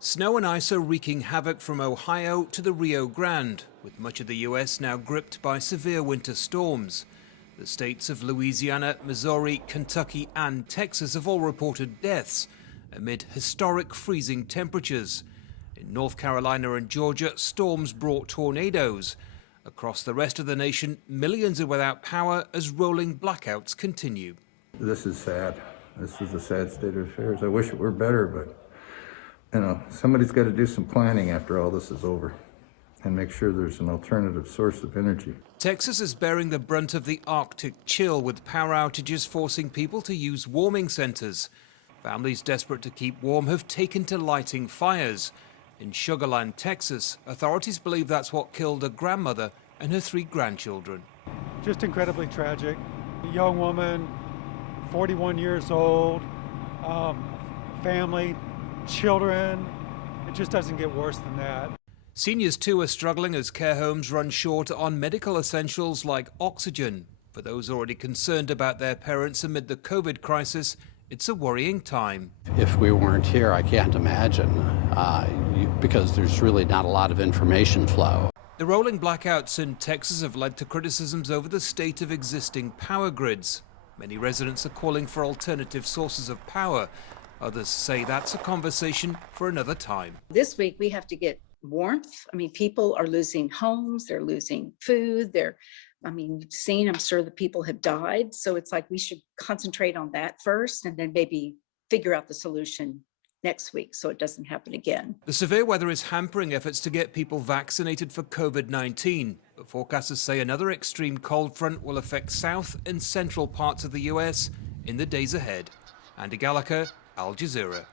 Snow and ice are wreaking havoc from Ohio to the Rio Grande, with much of the U.S. now gripped by severe winter storms. The states of Louisiana, Missouri, Kentucky and Texas have all reported deaths amid historic freezing temperatures. In North Carolina and Georgia, storms brought tornadoes. Across the rest of the nation, millions are without power as rolling blackouts continue. This is sad. This is a sad state of affairs. I wish it were better, but somebody's got to do some planning after all this is over and make sure there's an alternative source of energy. Texas is bearing the brunt of the Arctic chill, with power outages forcing people to use warming centers. Families desperate to keep warm have taken to lighting fires. In Sugar Land, Texas, authorities believe that's what killed a grandmother and her 3 grandchildren. Just incredibly tragic. A young woman, 41 years old, family, children. It just doesn't get worse than that. Seniors too are struggling as care homes run short on medical essentials like oxygen. For those already concerned about their parents amid the COVID crisis, it's a worrying time. If we weren't here, I can't imagine, because there's really not a lot of information flow. The rolling blackouts in Texas have led to criticisms over the state of existing power grids. Many residents are calling for alternative sources of power. Others say that's a conversation for another time. This week we have to get warmth. People are losing homes, they're losing food, you've seen, I'm sure the people have died. So it's like we should concentrate on that first and then maybe figure out the solution next week so it doesn't happen again. The severe weather is hampering efforts to get people vaccinated for COVID-19. But forecasters say another extreme cold front will affect south and central parts of the US in the days ahead. Andy Gallagher, Al Jazeera.